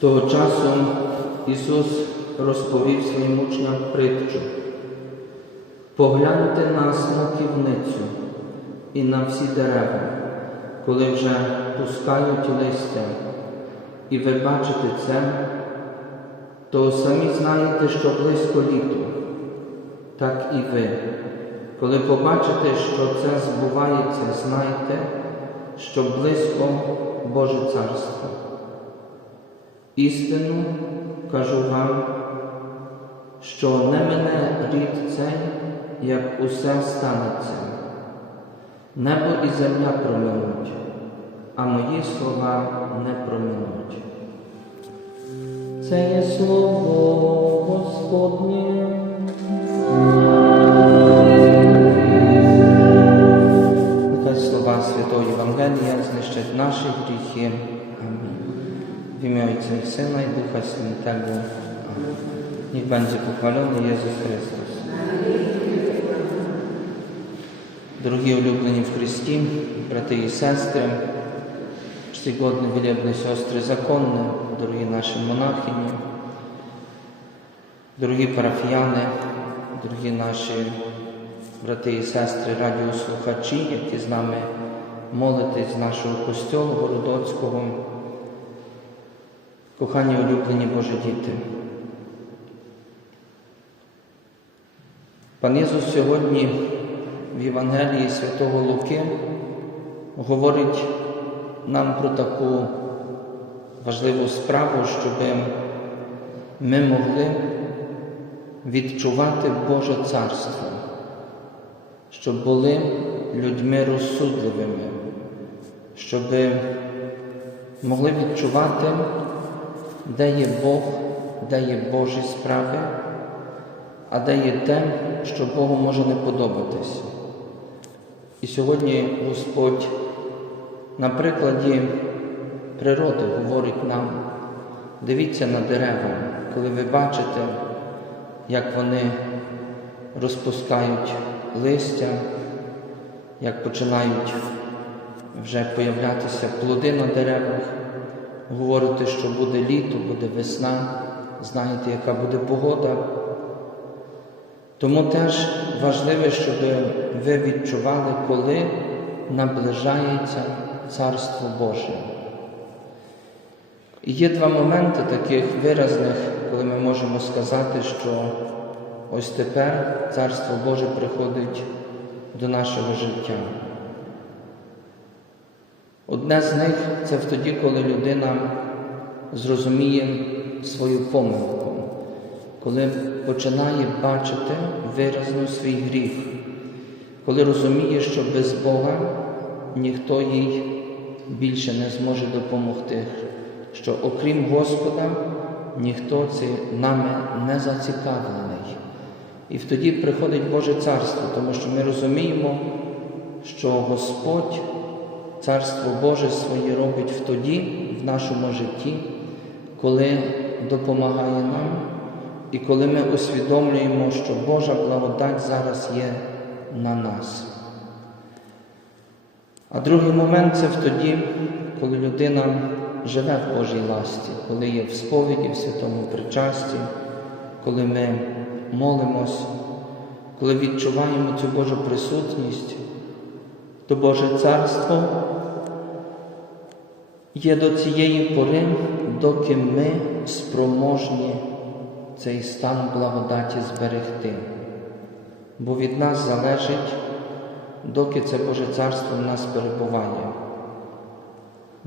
Того часу Ісус розповів своїм учням притчу. Погляньте на смоківницю і на всі дерева, коли вже пускають листя, і ви бачите це, то самі знаєте, що близько літо, так і ви. Коли побачите, що це збувається, знайте, що близько Боже Царство. Істину кажу вам, що не мене рід цей, як усе станеться. Небо і земля проминуть, а мої слова не проминуть. Це є слово Господнє. Syna i Ducha Świętego. Niech będzie pochwalony Jezus Chrystus. Дорогі улюблені в Христі, брати і сестри, чтигодні вілебні сестри законні, дорогі наші монахині, дорогі парафіяни, дорогі наші брати і сестри, радіослухачі, які з нами молитесь з нашого костьолу Городоцького. Кохані улюблені Божі діти. Пан Ісус сьогодні в Євангелії Святого Луки говорить нам про таку важливу справу, щоб ми могли відчувати Боже Царство, щоб були людьми розсудливими, щоб могли відчувати де є Бог, де є Божі справи, а де є те, що Богу може не подобатись. І сьогодні Господь на прикладі природи говорить нам, дивіться на дерева, коли ви бачите, як вони розпускають листя, як починають вже появлятися плоди на деревах говорите, що буде літо, буде весна, знаєте, яка буде погода. Тому теж важливо, щоб ви відчували, коли наближається Царство Боже. І є два моменти таких виразних, коли ми можемо сказати, що ось тепер Царство Боже приходить до нашого життя. Одне з них це тоді, коли людина зрозуміє свою помилку, коли починає бачити виразно свій гріх, коли розуміє, що без Бога ніхто їй більше не зможе допомогти, що окрім Господа ніхто нами не зацікавлений. І тоді приходить Боже Царство, тому що ми розуміємо, що Господь. Царство Боже своє робить в тоді, в нашому житті, коли допомагає нам і коли ми усвідомлюємо, що Божа благодать зараз є на нас. А другий момент це в тоді, коли людина живе в Божій ласті, коли є в сповіді, в святому причасті, коли ми молимось, коли відчуваємо цю Божу присутність то Боже Царство є до цієї пори, доки ми спроможні цей стан благодаті зберегти. Бо від нас залежить, доки це Боже Царство в нас перебуває.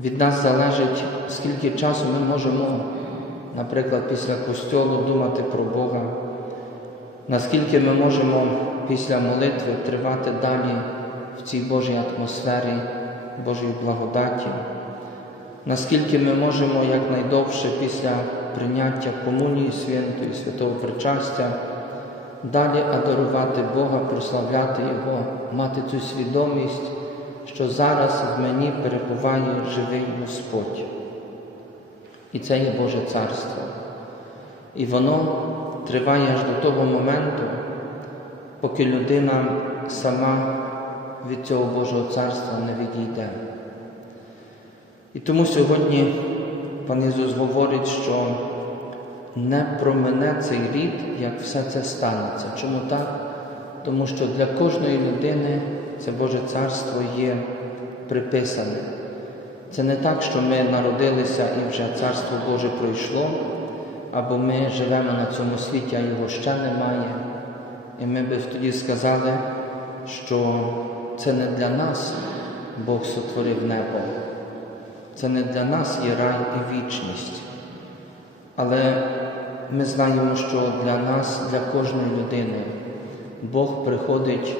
Від нас залежить, скільки часу ми можемо, наприклад, після костьолу думати про Бога, наскільки ми можемо після молитви тривати далі в цій Божій атмосфері, Божої благодаті, наскільки ми можемо якнайдовше після прийняття комунії святої, святого причастя, далі адорувати Бога, прославляти Його, мати цю свідомість, що зараз в мені перебуває живий Господь. І це є Боже Царство. І воно триває аж до того моменту, поки людина сама від цього Божого царства не відійде. І тому сьогодні пан Ісус говорить, що не промине цей рід, як все це станеться. Чому так? Тому що для кожної людини це Боже царство є приписане. Це не так, що ми народилися і вже Царство Боже пройшло, або ми живемо на цьому світі, а його ще немає. І ми би тоді сказали, що це не для нас Бог сотворив небо, це не для нас є рай і вічність. Але ми знаємо, що для нас, для кожної людини, Бог приходить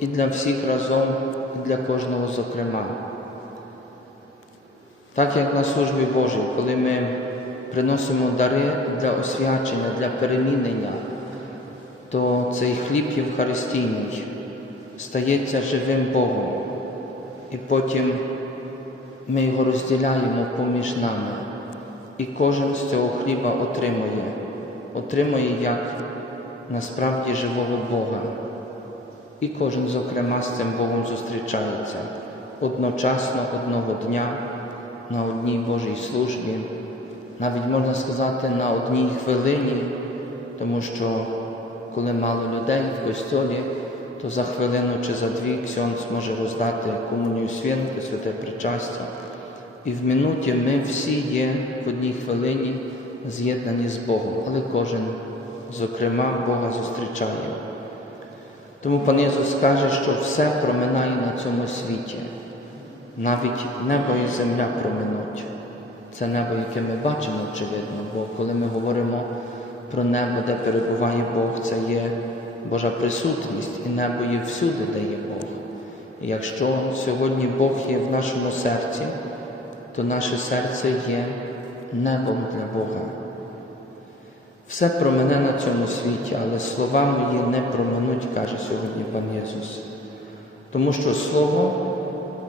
і для всіх разом, і для кожного зокрема. Так як на службі Божій, коли ми приносимо дари для освячення, для перемінення, то цей хліб Євхаристійний стається живим Богом, і потім ми його розділяємо поміж нами, і кожен з цього хліба отримує, отримує як насправді живого Бога. І кожен, зокрема, з цим Богом зустрічається. Одночасно одного дня на одній Божій службі, навіть можна сказати, на одній хвилині, тому що коли мало людей в костьолі, то за хвилину чи за дві ксьонц може роздати комунію святки, святе причастя. І в минуті ми всі є в одній хвилині з'єднані з Богом, але кожен, зокрема, Бога зустрічає. Тому пан Ісус каже, що все проминає на цьому світі. Навіть небо і земля проминуть. Це небо, яке ми бачимо, очевидно, бо коли ми говоримо про небо, де перебуває Бог, це є Божа присутність, і небо є всюди, де є Бог. І якщо сьогодні Бог є в нашому серці, то наше серце є небом для Бога. Все промине на цьому світі, але слова мої не проминуть, каже сьогодні пан Єсус. Тому що Слово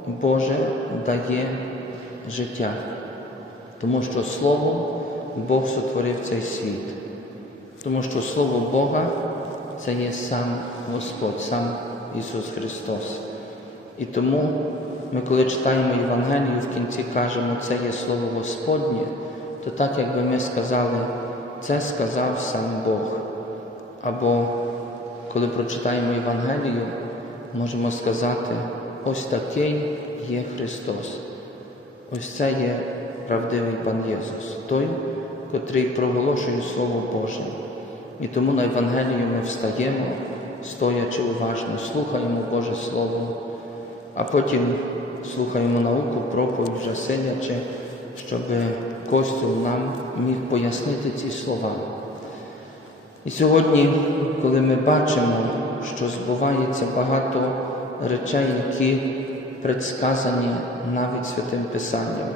Боже дає життя, тому що Слово Бог сотворив цей світ, тому що Слово Бога це є сам Господь, сам Ісус Христос. І тому ми, коли читаємо Євангелію, в кінці кажемо, це є Слово Господнє, то так, якби ми сказали, це сказав сам Бог. Або коли прочитаємо Євангелію, можемо сказати, ось такий є Христос. Ось це є правдивий Пан Єсус, той, котрий проголошує Слово Боже. І тому на Євангелію ми встаємо, стоячи уважно, слухаємо Боже Слово, а потім слухаємо науку, проповідь вже сидячи, щоб Костюл нам міг пояснити ці слова. І сьогодні, коли ми бачимо, що збувається багато речей, які предсказані навіть Святим Писанням,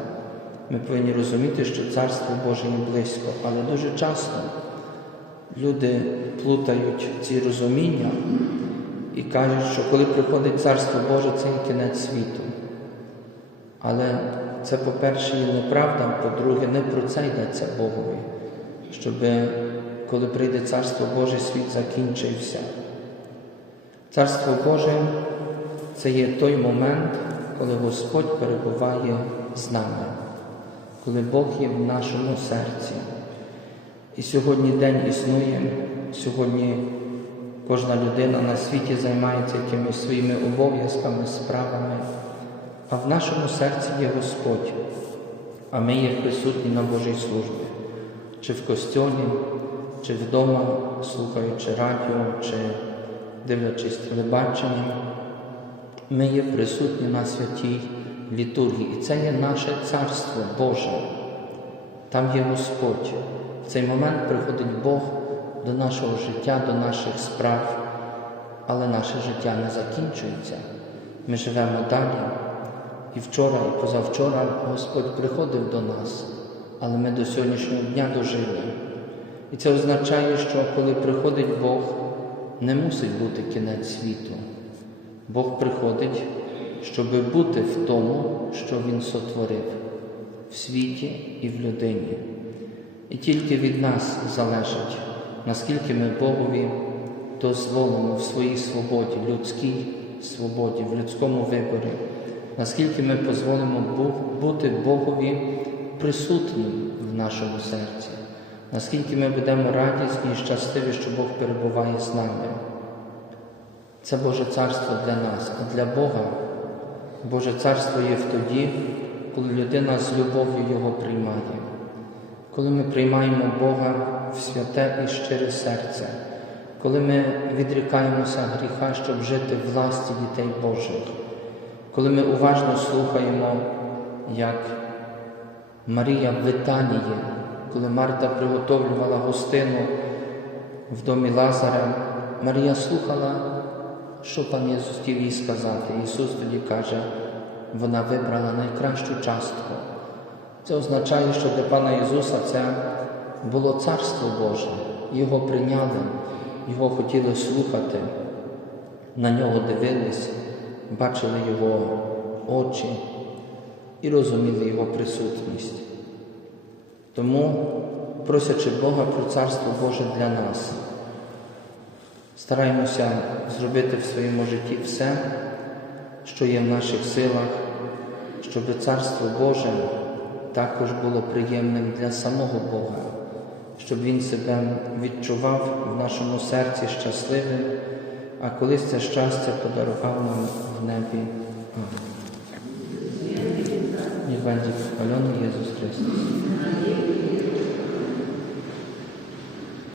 ми повинні розуміти, що Царство Боже є близько, але дуже часто люди плутають ці розуміння і кажуть, що коли приходить Царство Боже, це є кінець світу. Але це, по-перше, є неправда, по-друге, не про це йдеться Богові, щоб коли прийде Царство Боже, світ закінчився. Царство Боже це є той момент, коли Господь перебуває з нами, коли Бог є в нашому серці. І сьогодні день існує, сьогодні кожна людина на світі займається якимись своїми обов'язками, справами, а в нашому серці є Господь, а ми є присутні на Божій службі, чи в костьолі, чи вдома, слухаючи радіо, чи дивлячись телебачення. Ми є присутні на святій літургії. І це є наше Царство Боже. Там є Господь. В цей момент приходить Бог до нашого життя, до наших справ, але наше життя не закінчується. Ми живемо далі. І вчора, і позавчора Господь приходив до нас, але ми до сьогоднішнього дня дожили. І це означає, що коли приходить Бог, не мусить бути кінець світу. Бог приходить, щоб бути в тому, що Він сотворив в світі і в людині. І тільки від нас залежить, наскільки ми Богові дозволено в своїй свободі, людській свободі, в людському виборі, наскільки ми дозволимо бути Богові присутнім в нашому серці, наскільки ми будемо радісні і щасливі, що Бог перебуває з нами. Це Боже царство для нас, а для Бога Боже царство є в тоді, коли людина з любов'ю Його приймає, коли ми приймаємо Бога в святе і щире серце, коли ми відрікаємося гріха, щоб жити в власті дітей Божих, коли ми уважно слухаємо, як Марія в Витанії, коли Марта приготовлювала гостину в домі Лазаря, Марія слухала, що пан Ісус хотів їй сказати. Ісус тоді каже, вона вибрала найкращу частку. Це означає, що для Пана Ісуса це було Царство Боже. Його прийняли, Його хотіли слухати, на нього дивились, бачили Його очі і розуміли Його присутність. Тому, просячи Бога про Царство Боже для нас, стараємося зробити в своєму житті все, що є в наших силах, щоб Царство Боже також було приємним для самого Бога, щоб Він себе відчував в нашому серці щасливим, а колись це щастя подарував нам в небі. Będzie chwalony Jezus Chrystus.